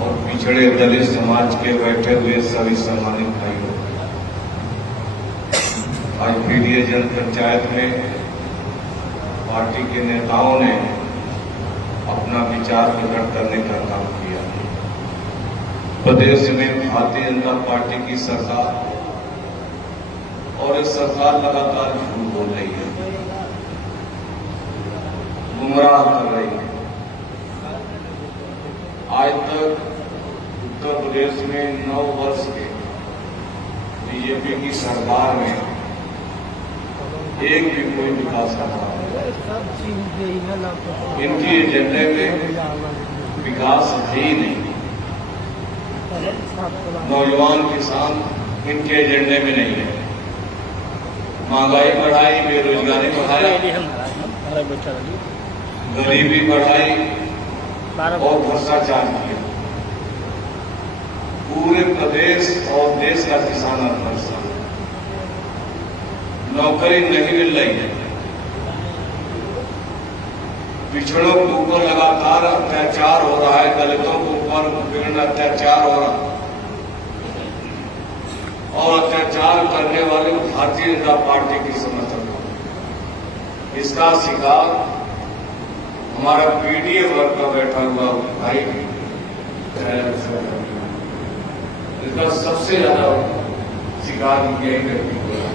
और पिछड़े दलित समाज के बैठे हुए सभी सम्मानित भाइयों, आज पीडीए जनपद पंचायत में पार्टी के नेताओं ने अपना विचार प्रकट करने का काम किया। प्रदेश में भारतीय जनता पार्टी की सरकार और इस सरकार लगातार झूठ बोल रही है, गुमराह कर रही है। आज तक उत्तर प्रदेश में 9 वर्ष के बीजेपी की सरकार में एक भी कोई विकास का काम नहीं। इनकी एजेंडे में विकास है ही नहीं। नौजवान किसान इनके एजेंडे में नहीं है। महंगाई बढ़ाई, बेरोजगारी बढ़ाई, गरीबी बढ़ाई और भ्रष्टाचार किया। पूरे प्रदेश और देश का किसान परेशान, नौकरी नहीं मिल रही है, पिछड़ों के ऊपर लगातार अत्याचार हो रहा है, दलितों के ऊपर विभिन्न अत्याचार हो रहा है और अत्याचार करने वाले भारतीय जनता पार्टी की समर्थन कर। इसका शिकार हमारा पीडीए वर्ग का बैठा हुआ भाई, इसका सबसे ज्यादा शिकार यही व्यक्ति हुआ है।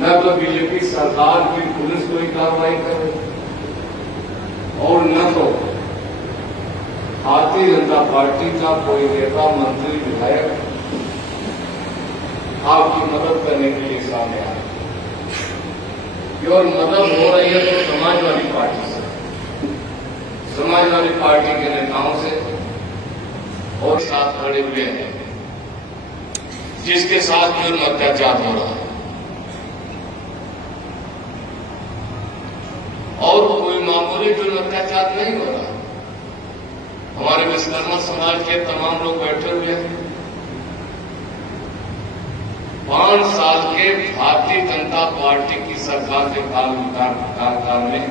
न तो बीजेपी सरकार की पुलिस कोई कार्रवाई करे और न तो भारतीय जनता पार्टी का कोई नेता, मंत्री, विधायक आपकी मदद करने के लिए सामने आए। और मदद हो रही है तो समाजवादी पार्टी से, समाजवादी पार्टी के नेताओं से और साथ खड़े हुए हैं, जिसके साथ जुर्म अत्याचार हो रहा है। और कोई मामूली जुर्म अत्याचार नहीं हो रहा। हमारे विश्वकर्मा समाज के तमाम लोग बैठे हुए हैं। 5 साल के भारतीय जनता पार्टी की सरकार के कार्यकाल में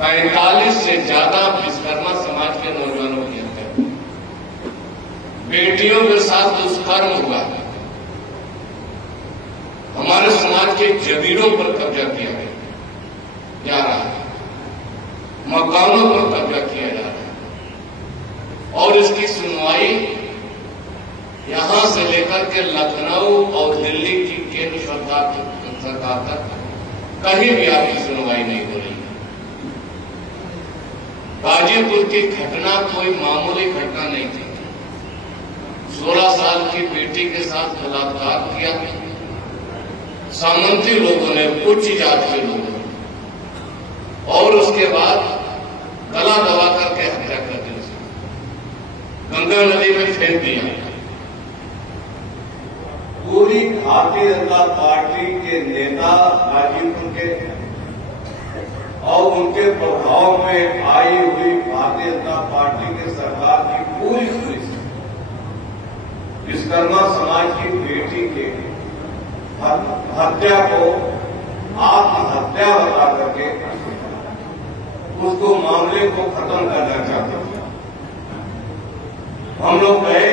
45 से ज्यादा विश्वकर्मा समाज के नौजवानों की हत्या, बेटियों के साथ दुष्कर्म हुआ, हमारे समाज के जमीनों पर कब्जा किया जा रहा है, मकानों पर कब्जा किया जा रहा है और इसकी सुनवाई यहां से लेकर के लखनऊ और दिल्ली की केंद्र सरकार तक कहीं भी आपकी सुनवाई नहीं हो रही। गाजीपुर की घटना कोई मामूली घटना नहीं थी। 16 साल की बेटी के साथ बलात्कार किया, सामंती लोगों ने, उच्च जात के लोगों ने, और उसके बाद गला दबा करके हत्या कर दी, गंगा नदी में फेंक दिया। पूरी भारतीय जनता पार्टी के नेता गाजीपुर के और उनके प्रभाव में आई हुई भारतीय जनता पार्टी के सरकार की पूरी पुलिस विश्वकर्मा समाज की बेटी के हत्या को आत्महत्या बता करके उसको मामले को खत्म करना चाहते थे। हम लोग गए,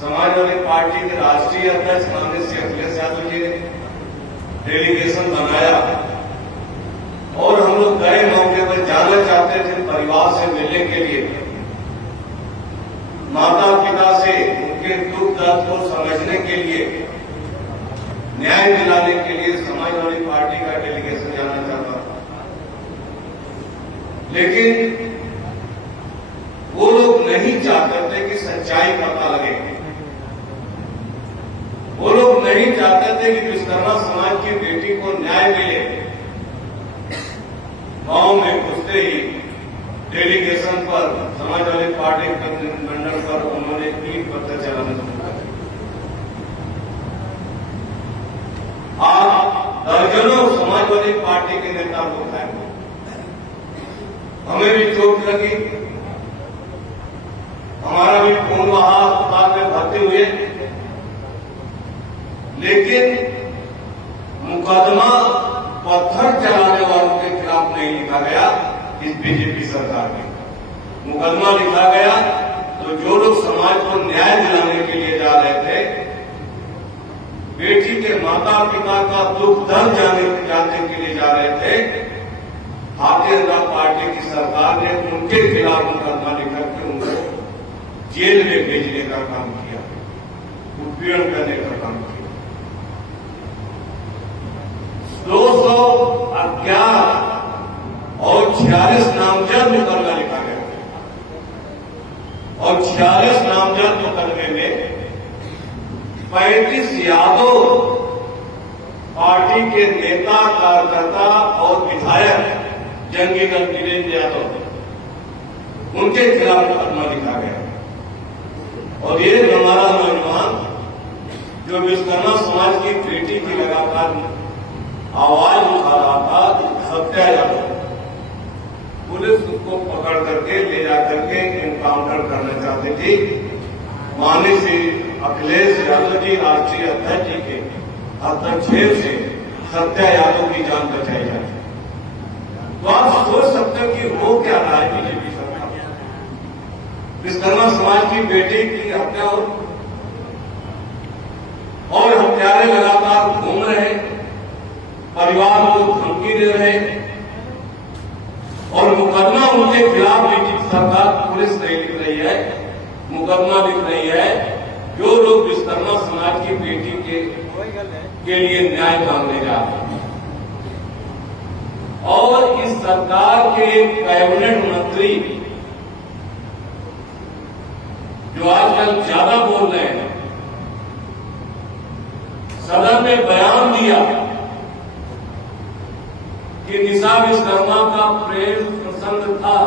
समाजवादी पार्टी के राष्ट्रीय अध्यक्ष माननीय श्री अखिलेश यादव जी ने डेलीगेशन बनाया और हम लोग गए, मौके पर जाना चाहते थे, परिवार से मिलने के लिए, माता पिता से उनके दुख दर्द को समझने के लिए, न्याय दिलाने के लिए समाजवादी पार्टी का डेलीगेशन जाना चाहता था। लेकिन वो लोग नहीं चाहते थे कि सच्चाई पता लगे। वो लोग नहीं चाहते थे कि विश्वकर्मा समाज की बेटी को न्याय मिले। गांव में घुसते ही डेलीगेशन पर, समाजवादी पार्टी के मंडल पर उन्होंने 3 पत्र चलाना शुरू कर दिया। आज दर्जनों समाजवादी पार्टी के नेता लोग हैं। हमें भी चोट लगी, हमारा भी खून वहां अस्पताल में भर्ती हुए, लेकिन मुकदमा पत्थर चलाने वालों के खिलाफ नहीं लिखा गया। इस बीजेपी सरकार में मुकदमा लिखा गया तो जो लोग समाज को न्याय दिलाने के लिए जा रहे थे, बेटी के माता पिता का दुख दर्द जानने के लिए जा रहे थे, भारतीय जनता पार्टी की सरकार ने उनके खिलाफ मुकदमा लिखकर के उनको जेल में भेजने का काम किया, उत्पीड़न करने का काम किया। 211 और 46 नामजद मुकदमा लिखा गया और 46 नामजद मुकदमे में 35 यादव पार्टी के नेता, कार्यकर्ता और विधायक जंगी दल वीरेंद्र यादव, उनके खिलाफ मुकदमा लिखा गया। और ये हमारा नौजवान जो विश्वकर्मा समाज की बेटी की लगातार आवाज उठा रहा था, सत्या यादव, पुलिस उसको पकड़ करके ले जाकर के एनकाउंटर करना चाहती थी। माननीय श्री अखिलेश यादव जी, राष्ट्रीय अध्यक्ष जी के हस्तक्षेप से सत्या यादव की जान बचाई जाती। तो आप सोच सकते हो कि वो क्या रहा है बीजेपी सरकार। विश्वकर्मा समाज की बेटी की हत्या हो और हत्यारे लगातार घूम रहे, परिवार को धमकी दे रहे और मुकदमा उनके खिलाफ बीजेपी सरकार, पुलिस नहीं लिख रही है, मुकदमा लिख रही है। जो लोग विश्वकर्मा समाज की बेटी के लिए न्याय मांगने जा रहे हैं। और इस सरकार के एक कैबिनेट मंत्री जो आजकल ज्यादा बोल रहे हैं, सदन में बयान दिया कि निशा विश्वकर्मा का प्रेम प्रसंग था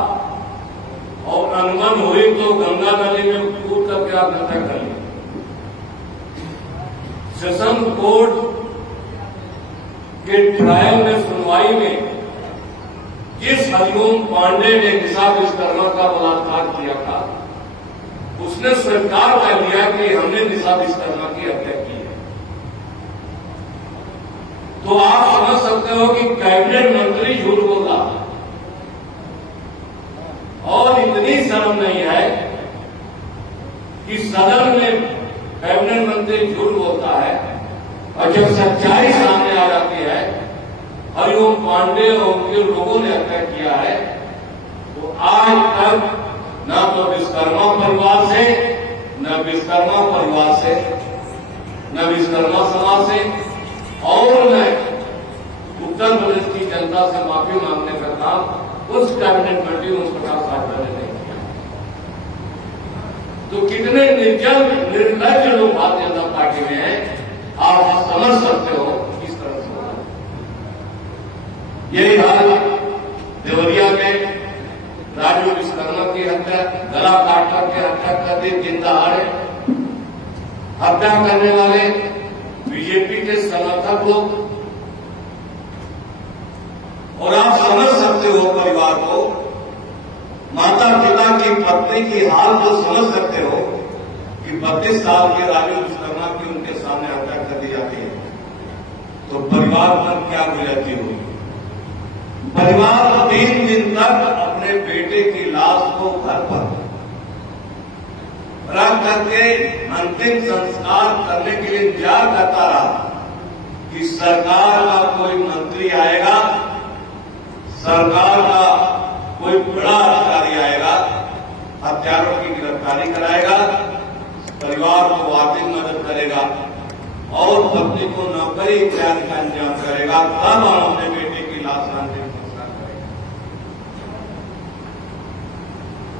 और अनबन हुई तो गंगा नदी में कूद करके आत्महत्या कर ली। सेशन कोर्ट के ट्रायल में, सुनवाई में जिस हरिओम पांडे ने निशा विश्वकर्मा का बलात्कार किया था, उसने स्वीकार कर लिया कि हमने निशा विश्वकर्मा की हत्या की है। तो आप समझ सकते हो कि कैबिनेट मंत्री झूठ बोल रहा है और इतनी शर्म नहीं है कि सदन में कैबिनेट मंत्री झूठ बोलता है और जब सच्चाई सामने आ जाती है, हरिओम पांडे और उनके लोगों ने हत्या किया है, तो आज तक न तो विश्वकर्मा परिवार से, न विश्वकर्मा परिवार से, न विश्वकर्मा समाज से और न उत्तर प्रदेश की जनता से माफी मांगने का काम उस कैबिनेट मंत्री ने उस प्रकार साझा नहीं किया। तो कितने निर्जल निर्लज लोग भारतीय जनता पार्टी में हैं, आप समझ सकते हो किस तरह से होगा। यही हाल देवरिया में राजू विश्वकर्मा की हत्या, गला काट करके हत्या कर दी, जिंदाहाड़े हत्या करने वाले बीजेपी के समर्थक लोग। और आप समझ सकते हो परिवार को, माता पिता की पत्नी की हाल को समझ सकते हो कि 32 साल के राजू विश्वकर्मा की उनके सामने हत्या कर दी जाती है, तो परिवार पर क्या गुजरती होगी। परिवार 3 दिन तक अपने बेटे की लाश को घर पर रख करके अंतिम संस्कार करने के लिए इंतजार करता रहा कि सरकार का कोई मंत्री आएगा, सरकार का कोई बड़ा अधिकारी आएगा, हत्यारों की गिरफ्तारी कराएगा, परिवार को आर्थिक मदद करेगा और पत्नी को नौकरी इत्यादि का इंतजाम करेगा, तब हम अपने बेटे की लाश का अंतिम संस्कार करेंगे।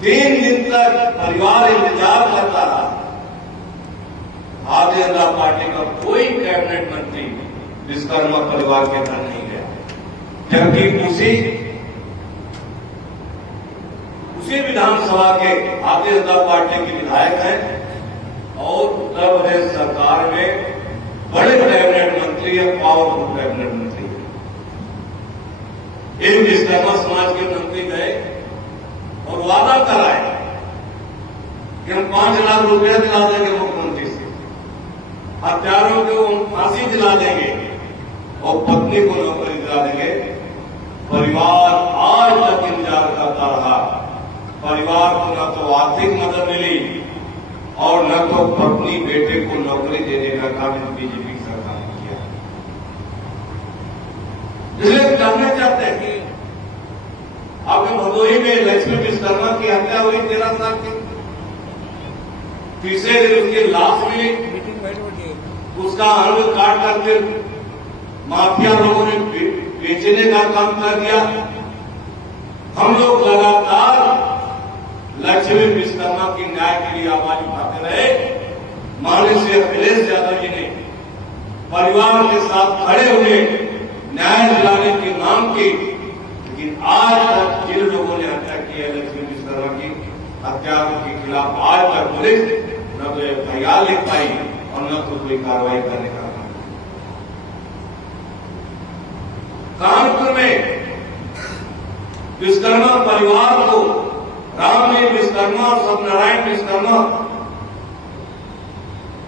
3 दिन तक परिवार इंतजार करता रहा। भारतीय जनता पार्टी का कोई कैबिनेट मंत्री विश्वकर्मा परिवार के घर नहीं गया, जबकि उसी विधानसभा के भारतीय जनता पार्टी के विधायक हैं और उत्तर प्रदेश सरकार में बड़े कैबिनेट मंत्री या पावरफुल कैबिनेट मंत्री। एक विश्वकर्मा समाज के मंत्री गए और वादा कराए कि हम 5 लाख रुपया दिला देंगे मुख्यमंत्री से, हत्यारों को हम फांसी दिला देंगे और पत्नी को नौकरी दिला देंगे। परिवार आज तक इंतजार करता रहा परिवार को न तो आर्थिक मदद मिली और न तो पत्नी बेटे को नौकरी देने का काम इस बीजेपी सरकार ने किया। इसलिए जानना चाहते हैं कि आपके भदोही में लक्ष्मी विश्वकर्मा की हत्या हुई 13 साल की, तीसरे दिन उसकी लाश मिली, उसका अंग काट करके माफिया लोगों ने बेचने का काम कर दिया। हम लोग लगातार लक्ष्मी विश्वकर्मा की न्याय के लिए आवाज उठाते रहे। माननीय श्री अखिलेश यादव जी ने परिवार के साथ खड़े हुए न्याय दिलाने की मांग की, लेकिन आज तक जिन लोगों ने हत्या की है लक्ष्मी विश्वकर्मा की हत्या के खिलाफ आज तक पुलिस न तो एफआईआर लिख पाई और न तो कोई कार्रवाई करने का काम। कानपुर में विश्वकर्मा परिवार को रामदेव विश्वकर्मा और सत्यनारायण विश्वकर्मा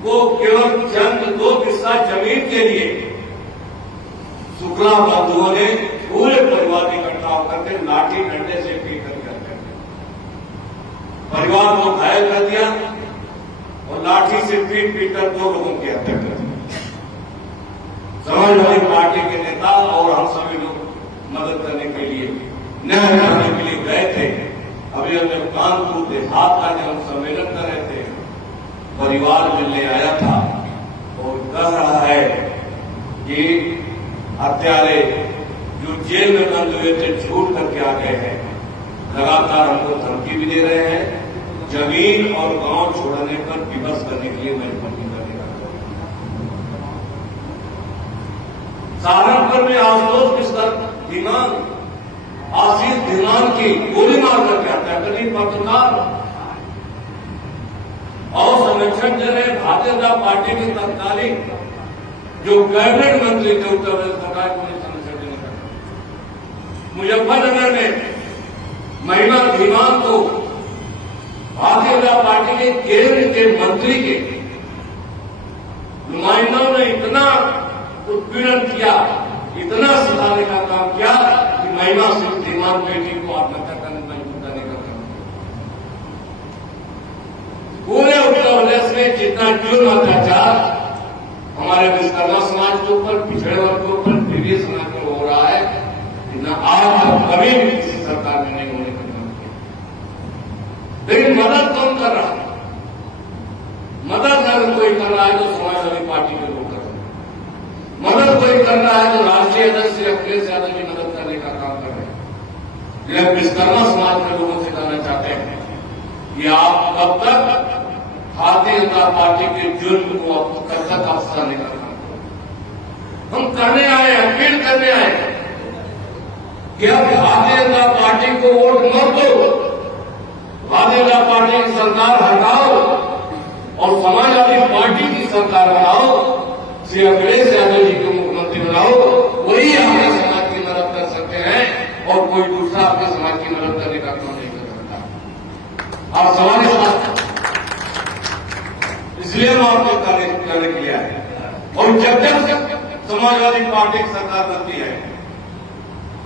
को केवल चंद 2 हिस्सा जमीन के लिए शुक्ला बंधुओं ने पूरे परिवार इकट्ठा होकर के लाठी डंडे से पीट कर परिवार को घायल कर दिया और लाठी से पीट कर 2 लोगों की हत्या कर दी। समाजवादी पार्टी के नेता और हम सभी लोग मदद करने के लिए न्याय दिलाने के लिए गए थे। अभी हमने कानपुर देहात का जब हम सम्मेलन कर रहे थे, परिवार मिलने आया था और कह रहा है कि हत्यारे जो जेल में बंद हुए थे छूट करके आ गए हैं, लगातार हमको धमकी भी दे रहे हैं, जमीन और गांव छोड़ने पर विवश करने के लिए मजबूरी करने का। सहारनपुर में आशुतोष विश्वकर्मा आशीष धीमान की गोली मार करके हत्या करी पत्रकार और संरक्षण दे रहे भारतीय जनता पार्टी के तत्कालीन जो कैबिनेट मंत्री थे उत्तर प्रदेश सरकार को संरक्षण देने का। मुजफ्फरनगर में महिला धीमान को भारतीय जनता पार्टी के केंद्र के मंत्री के नुमाइंदों ने इतना उत्पीड़न किया, इतना सुधारने का काम किया कि महिला धीमान बेटी को आत्महत्या करने मजबूर करने का काम किया। पूरे उत्तर प्रदेश में जितना जुर्म अत्याचार हमारे विश्वकर्मा समाज के ऊपर, पिछड़े वर्ग के ऊपर, पीड़ित समाज पर हो रहा है, इतना आज तक कभी भी किसी सरकार ने नहीं होने का काम किया। लेकिन मदद कौन कर रहा है? मदद अगर कोई कर रहा है तो समाजवादी पार्टी के लोग कर रहे हैं। मदद कोई कर रहा है तो राष्ट्रीय अध्यक्ष श्री अखिलेश यादव जी मदद करने का काम कर रहे हैं। यह विश्वकर्मा समाज के लोगों से कहना चाहते हैं कि आप कब तक भारतीय जनता पार्टी के जुर्म को कब तक अफसाने का काम करो। हम करने आए, अपील करने आए कि अब भारतीय जनता पार्टी को वोट मत दो, भारतीय जनता पार्टी की सरकार हटाओ और समाजवादी पार्टी की सरकार बनाओ, श्री अखिलेश यादव जी को मुख्यमंत्री बनाओ। वही अपने समाज की मदद कर सकते हैं और कोई दूसरा अपने समाज की मदद करने का काम नहीं कर सकता। आप सवाल इसलिए हम आपको करने के लिए आए। और जब जब समाजवादी पार्टी की सरकार बनती है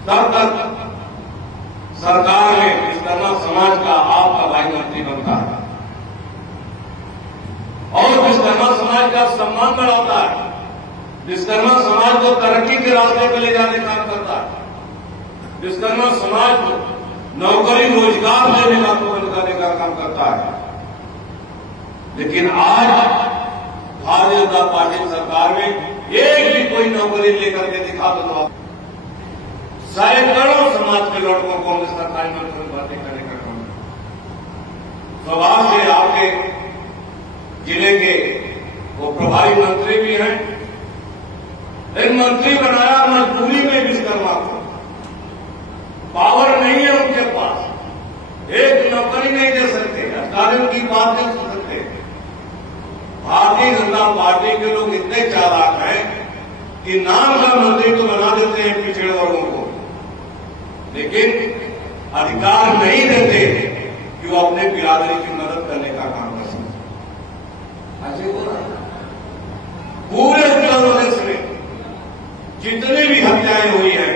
तब तक सरकार में विश्वकर्मा समाज का आपका भाई मंत्री बनता है और विश्वकर्मा समाज का सम्मान बढ़ाता है, विश्वकर्मा समाज को तरक्की के रास्ते पर ले जाने का काम करता है, विश्वकर्मा समाज को नौकरी रोजगार देने का बंद करने का काम करता है। लेकिन आज भारतीय जनता पार्टी सरकार में एक भी कोई नौकरी लेकर के दिखा दो, सैकड़ों समाज के लड़कों को हमने सरकारी नौकरी में भर्ती करने का काम किया। स्वभाव से आपके जिले के वो प्रभारी मंत्री भी हैं, एक मंत्री बनाया मजबूरी में विश्वकर्मा को, पावर नहीं है उनके पास, एक नौकरी नहीं दे सकते, अधिकारियों की बात नहीं सुन सकते। भारतीय जनता पार्टी के लोग इतने चालाक हैं कि नाम का मंत्री तो बना देते हैं पिछड़े वर्गों को, लेकिन अधिकार नहीं देते कि वो अपने बिरादरी की मदद करने का काम कर सकें। ऐसे हो रहा है पूरे उत्तर प्रदेश में जितनी भी हत्याएं हुई हैं,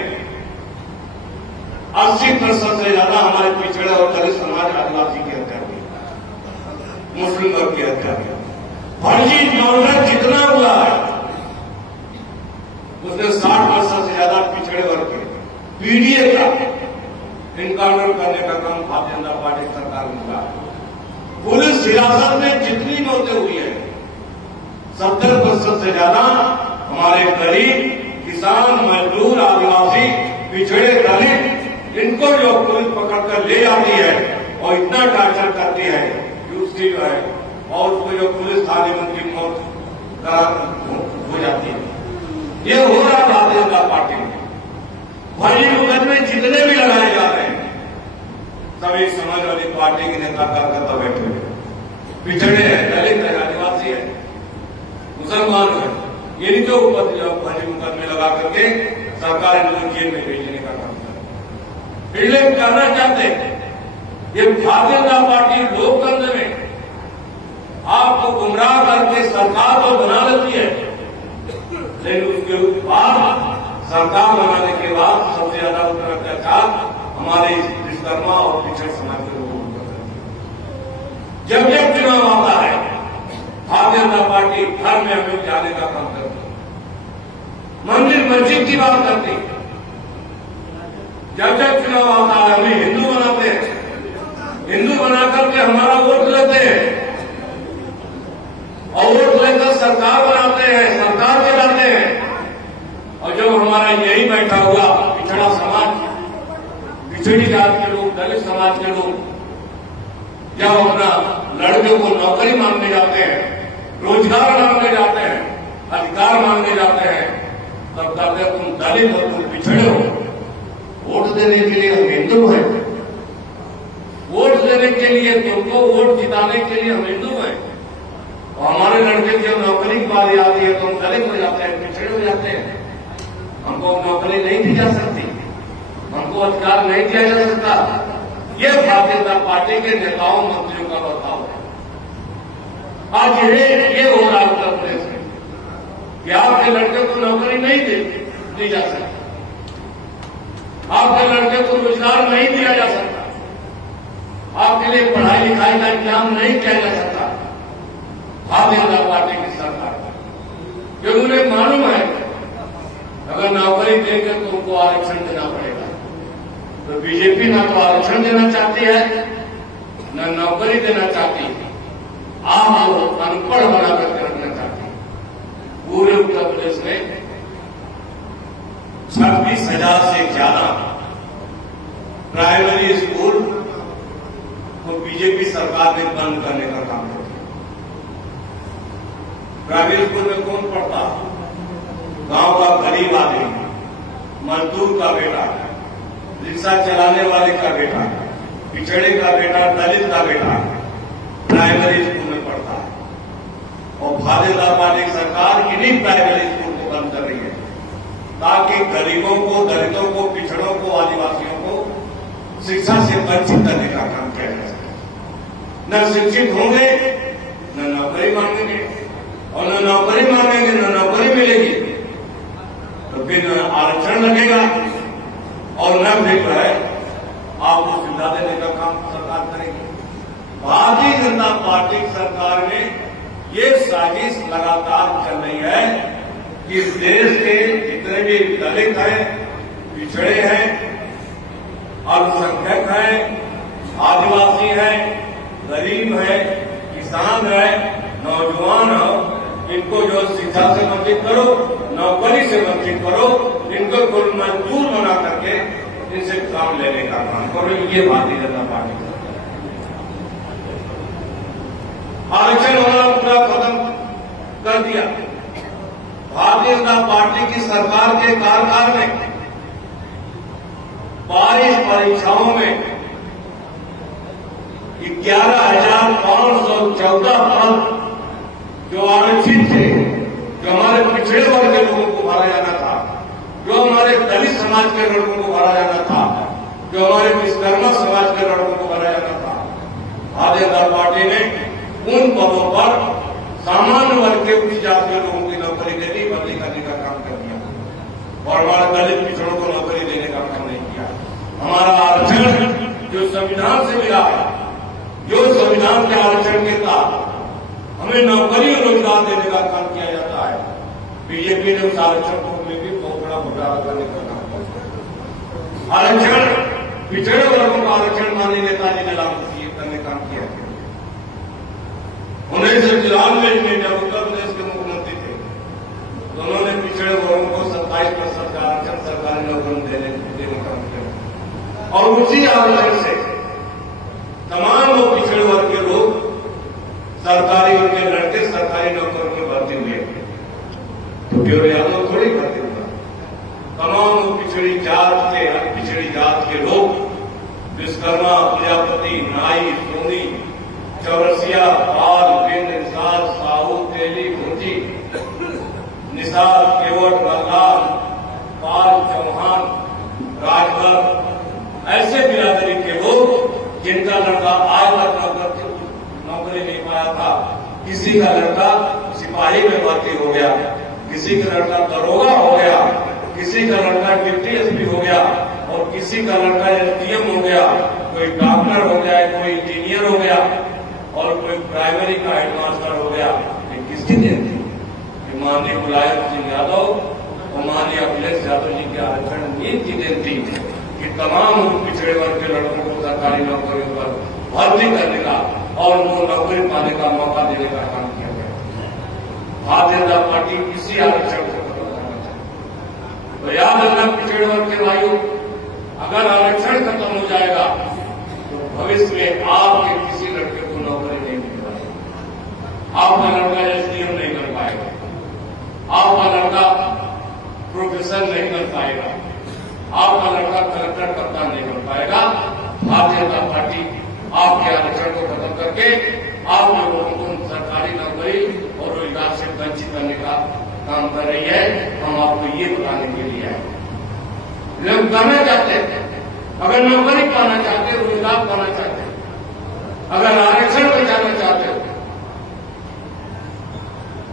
80% से ज्यादा हमारे पिछड़े और दलित समाज आदिवासी की हत्या हुई, मुस्लिम वर्ग की हत्या हुई। फर्जी मामला जितना हुआ है उसने 60% से ज्यादा पिछड़े वर्ग के पीडीए का इनकाउंटर करने का काम भारतीय जनता पार्टी सरकार ने किया। पुलिस हिरासत में जितनी मौतें हुई है 70% से ज्यादा हमारे गरीब, किसान, मजदूर, आदिवासी, पिछड़े, दलित, इनको जो पुलिस पकड़कर ले जाती है और इतना टार्चर करती है कि उसकी जो है और उसको जो पुलिस थाने में उनकी मौत हो जाती है। ये हो रहा है भारतीय जनता पार्टी में। फर्जी मुकदमे जितने भी लगाए जा रहे हैं सभी समाजवादी पार्टी के नेता कार्यकर्ता बैठे हुए, पिछड़े हैं, दलित है, आदिवासी है, मुसलमान है, ये नहीं तो फर्जी मुकदमे लगा करके सरकार इनको जेल में भेजने का काम कर इसलिए करना चाहते हैं। ये भारतीय जनता पार्टी लोकतंत्र में आपको गुमराह करके सरकार तो बना लेती है, लेकिन उसके बाद सरकार बनाने के बाद सबसे ज्यादा अत्याचार हमारे विश्वकर्मा और पिछड़ समाज के लोगों को करती है। जब जब चुनाव आता है भारतीय जनता पार्टी घर में हमें जाने का काम करती है, मंदिर मस्जिद की बात करती है। जब जब चुनाव आता है हमें हिंदू बनाते हैं, हिंदू बना करके हमारा वोट लेते हैं और वोट लेकर सरकार बनाते हैं, सरकार चलाते हैं। और जब हमारा यही बैठा हुआ पिछड़ा समाज, पिछड़ी जात के लोग, दलित समाज के लोग जब अपना लड़कियों को नौकरी मांगने जाते हैं, रोजगार मांगने जाते हैं, अधिकार मांगने जाते हैं, तब कहते हैं तुम दलित हो, तुम पिछड़े हो। वोट देने के लिए हम हिंदू हैं, वोट देने के लिए तुमको वोट जिताने के लिए हम हिंदू हैं। और हमारे लड़के जब नौकरी की बारी आती है तो हम दलित हो जाते हैं, पिछड़े हो जाते हैं। हमको नौकरी नहीं दी जा सकती, हमको अधिकार नहीं दिया जा सकता। ये भारतीय जनता पार्टी के नेताओं मंत्रियों का बर्ताव है। आज ये हो रहा है उत्तर प्रदेश में कि आपके लड़के को नौकरी नहीं दी जा सकती, आपके लड़के को रोजगार नहीं दिया जा सकता, आपके लिए पढ़ाई लिखाई का इंतजाम नहीं किया जा सकता। भारतीय जनता पार्टी की सरकार क्योंकि उन्हें मालूम है अगर नौकरी देकर तो उनको आरक्षण देना पड़ेगा। तो बीजेपी ना तो आरक्षण देना चाहती है न नौकरी देना चाहती है, आपको अनपढ़ बना करके रखना चाहती है। पूरे उत्तर प्रदेश में 26,000 से ज्यादा प्राइमरी स्कूल को बीजेपी सरकार ने बंद करने का काम किया। प्राइमरी स्कूल में कौन पढ़ता? गांव का गरीब आदमी, मजदूर का बेटा, रिक्शा चलाने वाले का बेटा, पिछड़े का बेटा, दलित का बेटा प्राइमरी स्कूल में पढ़ता है। और भारतीय जनता पार्टी सरकार इन्हीं प्राइमरी स्कूल को बंद कर रही है ताकि गरीबों को, दलितों को, पिछड़ों को, आदिवासियों को शिक्षा से वंचित करने का काम किया जा सके। न शिक्षित होंगे न नौकरी मांगेंगे, और न नौकरी मांगेंगे न नौकरी मिलेगी, तो फिर आरक्षण लगेगा और न फिर जो है आपको सुविधा देने का काम सरकार करेगी। भारतीय जनता पार्टी सरकार में ये साजिश लगातार चल रही है कि देश के जितने भी दलित हैं, पिछड़े हैं, अल्पसंख्यक हैं, आदिवासी हैं, गरीब हैं, किसान हैं, नौजवान हो, इनको जो शिक्षा से वंचित करो, नौकरी से वंचित करो, इनको कुल मजदूर बना करके इनसे काम लेने का काम करो। ये भारतीय जनता पार्टी आरक्षण होना पूरा खत्म कर दिया। भारतीय जनता पार्टी की सरकार के कार्यकाल में 22 परीक्षाओं में 11,514 पद जो आरक्षित थे, जो हमारे पिछड़े वर्ग के लोगों को भरा जाना था, जो हमारे दलित समाज के लड़कों को भरा जाना था, जो हमारे विश्वकर्मा समाज के लड़कों को भरा जाना था, भारतीय जनता पार्टी ने उन पदों पर सामान्य वर्ग के उच्च जाति के लोगों की नौकरी देने, बदली करने का काम कर दिया और हमारे दलित पिछड़ों को नौकरी देने का काम नहीं किया। हमारा आरक्षण जो संविधान से मिला है, जो संविधान के आरक्षण के तहत हमें नौकरी और रोजगार देने का काम किया जाता है, बीजेपी ने उस आरक्षण को में भी बहुत बड़ा घोटाला करने का काम किया। आरक्षण पिछड़े वर्गों का आरक्षण माननीय नेताजी ने लागू करने का काम किया। 1993 में जब उत्तर प्रदेश के मुख्यमंत्री थे तो उन्होंने पिछड़े वर्गों को 27% का आरक्षण सरकारी नौकरी देने का काम किया और उसी आरक्षण से तमाम वो पिछड़े वर्ग के लोग सरकारी उनके लड़के सरकारी नौकरी में भर्ती हुए। तो केवल यादव थोड़ी भर्ती हुआ, तमाम पिछड़ी जात के लोग विश्वकर्मा, प्रजापति, नाई, सोनी, चौरसिया, पाल, बिंद, निषाद, साहू, तेली, भुंजी, निषाद, केवट, मल्लार, पाल, चौहान, राजभर, ऐसे बिरादरी के लोग जिनका लड़का आज तक नौकरी नहीं पाया था, किसी का लड़का सिपाही में भर्ती हो गया, किसी का लड़का दरोगा हो गया, किसी का लड़का डिप्टी एसपी हो गया और किसी का लड़का एसडीएम हो गया, कोई डॉक्टर हो गया, कोई इंजीनियर हो गया और कोई प्राइमरी का हेडमास्टर हो गया। ये किसकी देन थी? माननीय मुलायम सिंह यादव और माननीय अखिलेश यादव जी के आरक्षण नीति की देन थी कि तमाम पिछड़े वर्ग के लड़कों को सरकारी नौकरियों पर भर्ती करने का और उनको नौकरी पाने का मौका देने का काम किया गया। भारतीय जनता पार्टी किसी आरक्षण को खत्म करना चाहती। तो याद रखना पिछड़े वर्ग के भाइयों, अगर आरक्षण खत्म हो जाएगा तो भविष्य में आपके किसी लड़के को नौकरी नहीं मिल पाएगी, आपका लड़का एसडीएम नहीं कर पाएगा, आपका लड़का प्रोफेसर नहीं कर पाएगा, आपका लड़का कलेक्टर कप्तान नहीं कर पाएगा। भारतीय जनता पार्टी आपके आरक्षण को खत्म करके आप लोगों को सरकारी नौकरी और रोजगार से वंचित करने का काम कर रही है। हम आपको ये बताने के लिए आए। लोग करना चाहते हैं, अगर नौकरी पाना चाहते हैं, रोजगार पाना चाहते हैं, अगर आरक्षण बचाना चाहते हो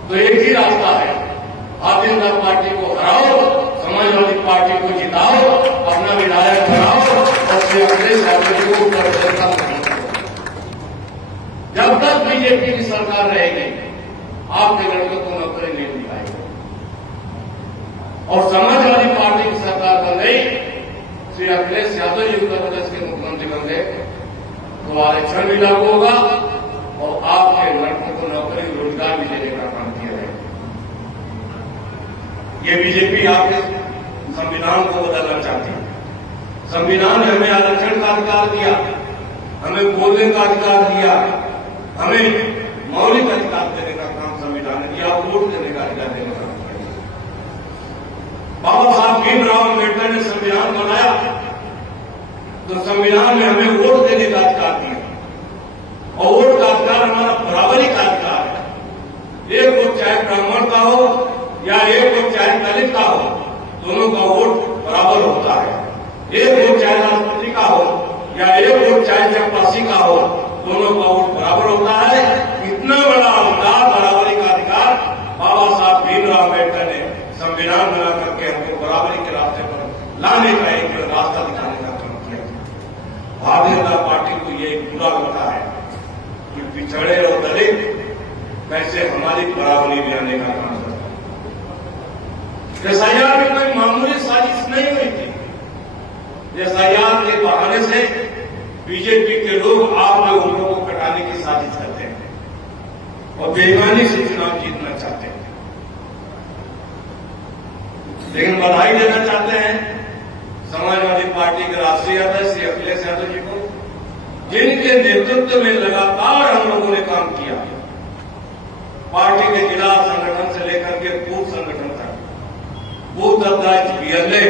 तो एक ही रास्ता है, भारतीय जनता पार्टी को हराओ, समाजवादी पार्टी को जिताओ, अपना विधायक बनाओ और श्री अखिलेश यादव जी को उत्तर प्रदेश का मुख्यमंत्री। जब तक बीजेपी की सरकार रहेगी आपके लड़कों को नौकरी नहीं मिल पाएगी और समाजवादी पार्टी की सरकार बन गई, श्री अखिलेश यादव जी उत्तर प्रदेश के मुख्यमंत्री बन गए तो आरक्षण भी लागू होगा और आपके लड़कों को नौकरी रोजगार भी देने का काम किया जाएगा। ये बीजेपी आपके संविधान को बदलना चाहती है। संविधान ने हमें आरक्षण का अधिकार दिया, हमें बोलने का अधिकार दिया, हमें मौलिक अधिकार देने का काम संविधान ने दिया, वोट देने का अधिकार देने का काम किया। बाबा साहब भीमराव अम्बेडकर ने संविधान बनाया तो संविधान ने हमें वोट देने का अधिकार दिया और वोट का अधिकार हमारा बराबरी का अधिकार है। एक वोट चाहे ब्राह्मण का हो या एक वोट चाहे दलित का हो, दोनों का वोट बराबर होता है। एक वोट चाहे राष्ट्रपति का हो या एक वोट चाहे चपरासी का हो, दोनों का वोट बराबर होता है। इतना बड़ा अधिकार, बराबरी का अधिकार बाबा साहब भीमराव अम्बेडकर ने संविधान बना करके हमको बराबरी के रास्ते पर लाने का एक रास्ता दिखाने का काम किया। भारतीय जनता पार्टी को ये बुरा लगता है कि पिछड़े और दलित कैसे हमारी बराबरी में आने का काम करता है। एसआईआर में कोई मामूली साजिश नहीं हुई थी। एसआईआर के बहाने से बीजेपी के लोग आप लोगों को कटाने की साजिश करते हैं और बेईमानी से चुनाव जीतना चाहते हैं। लेकिन बधाई देना चाहते हैं समाजवादी पार्टी के राष्ट्रीय अध्यक्ष श्री अखिलेश यादव जी को, जिनके नेतृत्व में लगातार हम लोगों ने काम किया। पार्टी के जिला संगठन से लेकर के बूथ संगठन तक, बूथ अध्यक्ष, बीएलए,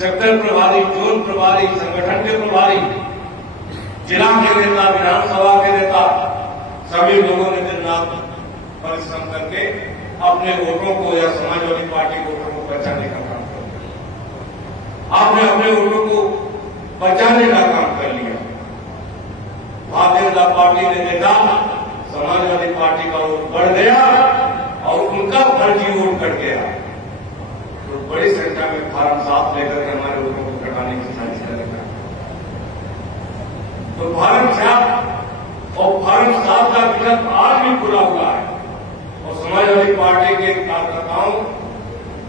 सेक्टर प्रभारी, जोन प्रभारी, संगठन के प्रभारी, जिला के नेता, विधानसभा के नेता, सभी लोगों ने दिन रात परिश्रम करके अपने वोटों को या समाजवादी पार्टी वोटों को बचाने का काम कर लिया। आपने अपने वोटों को बचाने का काम कर लिया। भारतीय जनता पार्टी ने देखा समाजवादी पार्टी का वोट बढ़ गया और उनका फर्जी वोट कट गया, तो बड़ी संख्या में फार्म 7 लेकर के हमारे वोटों को कटाने की साजिश करेगा। तो फार्म 6 और फार्म 7 का विकल्प आज भी खुला हुआ है और समाजवादी पार्टी के कार्यकर्ताओं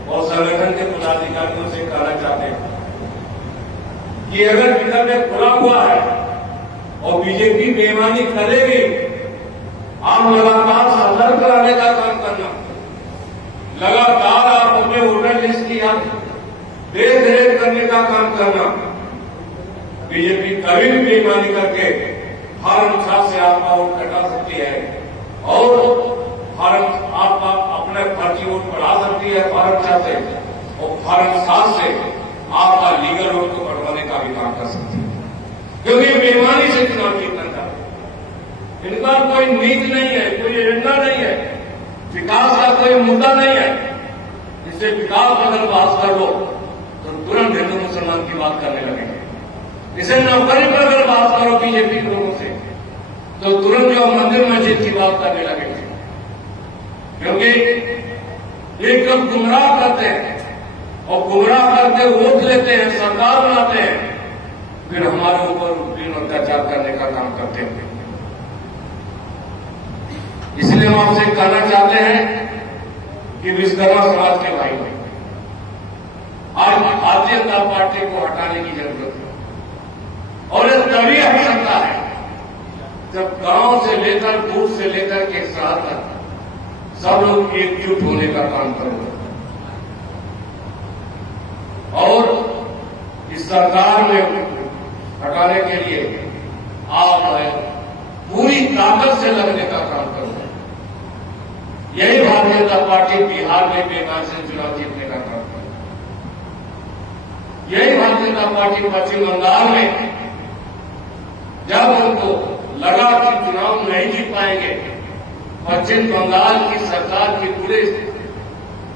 और संगठन के पदाधिकारियों से कहना चाहते हैं कि अगर विकल्प खुला हुआ है और बीजेपी बेईमानी करेगी, आप लगातार सतर्क कराने का काम करना, लगातार आप अपने वोटर लिस्ट की देख रेख करने का काम करना। बीजेपी कभी भी बेईमानी करके फार्म 6 से आपका वोट कटा सकती है और फार्म आपका अपने फर्जी वोट बढ़ा सकती है फार्म 6 से, और फार्म 7 से आपका लीगल वोट को बढ़वाने का भी काम कर सकती है, क्योंकि बेईमानी से चुनाव जीतना चाहते हैं। इनका कोई नीति नहीं है, कोई एजेंडा नहीं है, विकास का कोई मुद्दा नहीं है। इससे विकास अगर बात कर लो तो तुरंत हिंदू मुसलमान की बात करने लगेंगे। इसे नौकरी पर अगर बात करो बीजेपी के लोगों से तो तुरंत जो मंदिर मस्जिद की बात करने लगेंगे, क्योंकि ये जो गुमराह करते हैं और गुमराह करके वोट लेते हैं, सरकार बनाते हैं, फिर हमारे ऊपर दिन अत्याचार करने का काम करते हैं। इसलिए हम आपसे कहना चाहते हैं कि विश्वकर्मा समाज के भाई आज भारतीय जनता पार्टी को हटाने की जरूरत है, और ये तभी हो सकता है जब गांव से लेकर दूर से लेकर के शहर तक सब लोग एकजुट होने का काम करेंगे और इस सरकार में हटाने के लिए आप पूरी ताकत से लगने का काम करेंगे। यही भारतीय जनता पार्टी बिहार में बेकार से चुनाव जीतने का काम करेगी। यही भारतीय जनता पार्टी पश्चिम बंगाल में जब उनको लगा कि चुनाव नहीं जीत पाएंगे, पश्चिम बंगाल की सरकार की पुलिस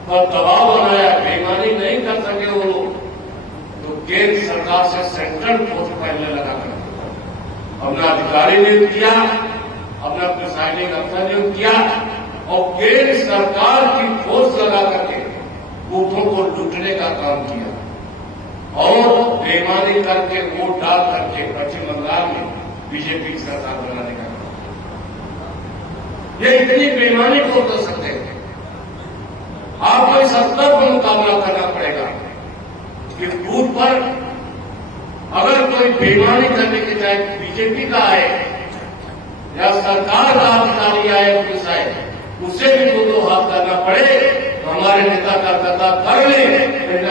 पर दबाव बनाया, बेईमानी नहीं कर सके वो लोग, तो केंद्र सरकार से सेंट्रल फोर्स पहले लगा कर अपना अधिकारी नियुक्त किया, अपना प्रिसाइडिंग अफसर नियुक्त किया और केंद्र सरकार की फोर्स लगा करके बूथों को लूटने का काम किया और बेईमानी करके वोट डाल करके पश्चिम बंगाल में बीजेपी की सरकार बनाने का काम। ये इतनी बेईमानी को कर सकते हैं। आपको इस स्तर पर मुकाबला करना पड़ेगा कि बूथ पर अगर कोई बेईमानी करने के चाहे बीजेपी का आए या सरकार का अधिकारी आए, पुलिस आए, उससे भी दो हाथ करना पड़े तो हमारे नेता कार्यकर्ता कर ले,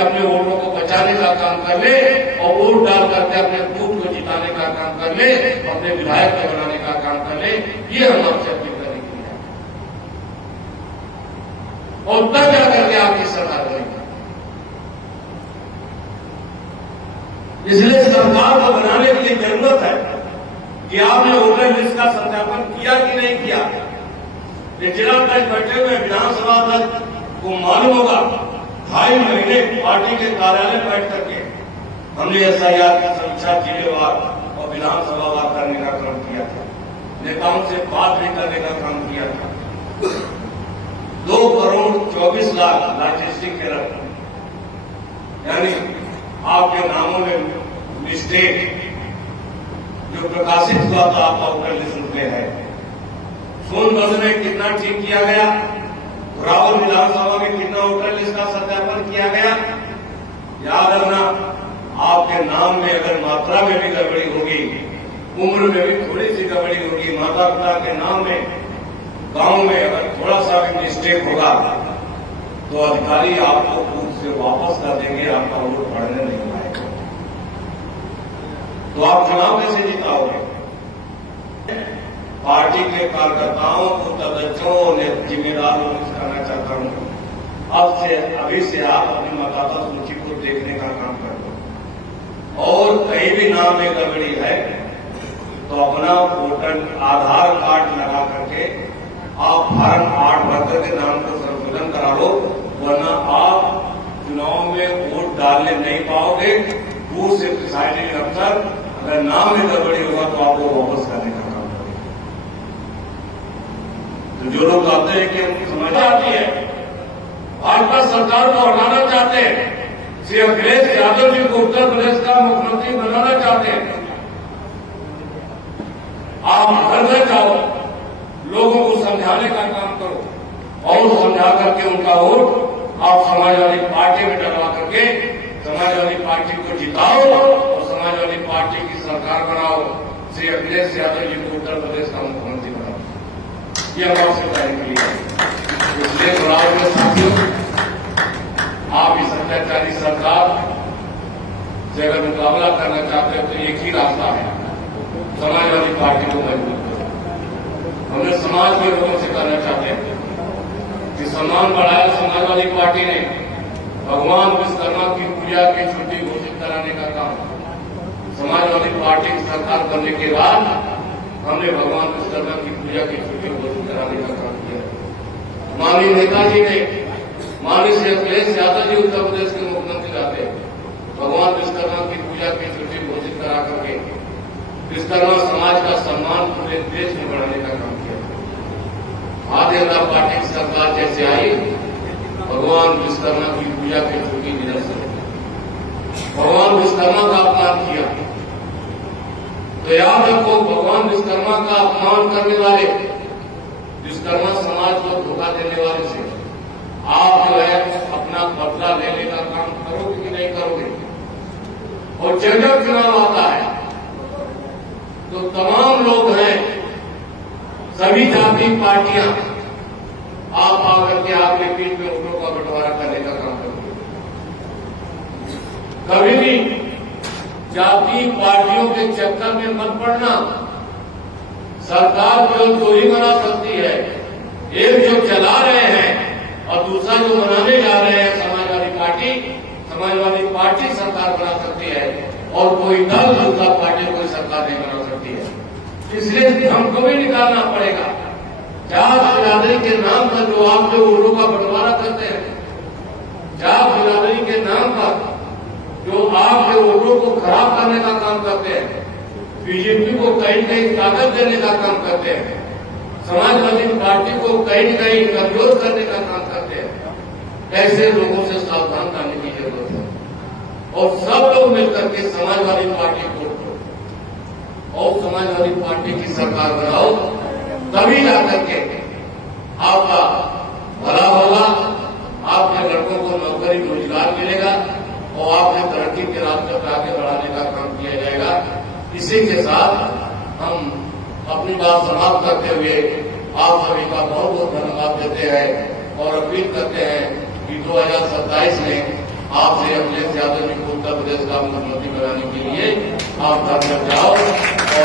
अपने वोटों को बचाने का काम कर ले और वोट डाल करके अपने बूथ को जिताने का काम कर ले, अपने विधायक को बनाने का काम कर ले। ये हम आपसे अपील करने के लिए और तब जाकर के आपकी सरकार बनेगी। इसलिए सरकार को बनाने के लिए जरूरत है कि आपने वोटर लिस्ट का सत्यापन किया कि नहीं किया। ये जिला अध्यक्ष बैठे हुए विधानसभा अध्यक्ष को मालूम होगा, 2.5 महीने पार्टी के कार्यालय में बैठ करके हमने एसआईआर की समीक्षा जिलेवार और विधानसभावार करने का काम किया था, नेताओं से बात भी करने का काम किया था। 2 करोड़ 24 लाख लॉजिस्टिक एरर, यानी आपके नामों में मिस्टेक जो प्रकाशित हुआ था आपका वोटर लिस्ट में है। सोनभद्र में कितना ठीक किया गया, रावल विधानसभा में कितना वोटर लिस्ट का सत्यापन किया गया। याद रखना, आपके नाम में अगर मात्रा में भी गड़बड़ी होगी, उम्र में भी थोड़ी सी गड़बड़ी होगी, माता पिता के नाम में, गांव में अगर थोड़ा सा भी मिस्टेक होगा तो अधिकारी आपको बूथ से वापस कर देंगे, आपका वोट पढ़ने नहीं पाएगा। तो आप चुनाव कैसे जिताओगे? पार्टी के कार्यकर्ताओं को, सदस्यों ने जिम्मेदार करना चाहता हूं, अभी से आप अपनी मतदाता सूची को देखने का काम करो और कहीं भी नाम में गड़बड़ी है तो अपना वोटर आधार कार्ड लगा करके आप फार्म 8 भरकर के नाम को संशोधन करा लो, वरना आप चुनाव में वोट डालने नहीं पाओगे। बूथ से प्रिसाइडिंग अफसर अगर नाम में गड़बड़ी होगा तो आपको वापस करने का काम करेगा। तो जो लोग कहते हैं कि उनकी समझ आती है, भाजपा सरकार को हटाना चाहते हैं, श्री अखिलेश यादव जी को उत्तर प्रदेश का मुख्यमंत्री बनाना चाहते हैं, आप घर घर जाओ, लोगों को समझाने का काम करो और समझा करके उनका वोट आप समाजवादी पार्टी में डलवा करके समाजवादी पार्टी को जिताओ और समाजवादी पार्टी की सरकार बनाओ। श्री अखिलेश यादव जी को उत्तर प्रदेश का मुख्यमंत्री बनाओ। ये हम आपसे तय के लिए है। इसलिए चुनाव में साथियों, आप इस अत्याचारी सरकार से अगर मुकाबला करना चाहते हैं तो एक ही रास्ता है, समाजवादी पार्टी को मजबूत करो। हमें समाज के लोगों से कहना चाहते हैं कि सम्मान बढ़ाया समाजवादी पार्टी ने भगवान विश्वकर्मा की पूजा की छुट्टी घोषित कराने का काम समाजवादी पार्टी की सरकार बनने के बाद हमने भगवान विश्वकर्मा की पूजा की छुट्टी घोषित कराने का काम किया। माननीय नेताजी ने, माननीय श्री अखिलेश यादव जी उत्तर प्रदेश के मुख्यमंत्री रहते भगवान विश्वकर्मा की पूजा की छुट्टी घोषित करा करके विश्वकर्मा समाज का सम्मान पूरे देश में बढ़ाने का काम किया। भारतीय जनता पार्टी की सरकार जैसे आई, भगवान विश्वकर्मा की पूजा की छुट्टी निरस्त है, भगवान विश्वकर्मा का अपमान किया। तो याद रखो, भगवान विश्वकर्मा का अपमान करने वाले, विश्वकर्मा समाज को धोखा देने वाले से आप जो है अपना बदला लेने का काम करोगे कि नहीं करोगे। और जब चुनाव आता है तो तमाम लोग हैं, सभी जाति पार्टियां आप आकर के आपके पीठ में वोटों का बंटवारा करने का काम करोगे। कभी भी जाति पार्टियों के चक्कर में मत पड़ना। सरकार केवल दो ही बना सकती है, एक जो चला रहे हैं और दूसरा जो बनाने जा रहे हैं समाजवादी पार्टी सरकार बना सकती है और कोई दल दूसरा पार्टी कोई सरकार नहीं बना सकती है। इसलिए हमको भी निकालना पड़ेगा। जात बिरादरी के नाम पर जो आप लोग वोटों का बंटवारा करते हैं, जात बिरादरी के नाम पर जो आप जो वोटों को खराब करने का काम करते हैं, बीजेपी को कहीं कहीं ताकत देने का काम करते हैं, समाजवादी पार्टी को कहीं कहीं कमजोर करने का काम करते हैं, ऐसे लोगों से सावधान रहने की जरूरत है। और सब लोग मिलकर के समाजवादी पार्टी को और समाजवादी पार्टी की सरकार बनाओ, तभी जाकर के आपका भला होगा, आपके लड़कों को नौकरी रोजगार मिलेगा और आपने तरक्की के रास्ते पर आगे बढ़ाने का काम किया जाएगा। इसी के साथ हम अपनी बात समाप्त करते हुए आप सभी का बहुत बहुत धन्यवाद देते हैं और अपील करते हैं कि 2027 में आपसे अखिलेश यादव जी को उत्तर प्रदेश का मुख्यमंत्री बनाने के लिए आप घर में जाओ और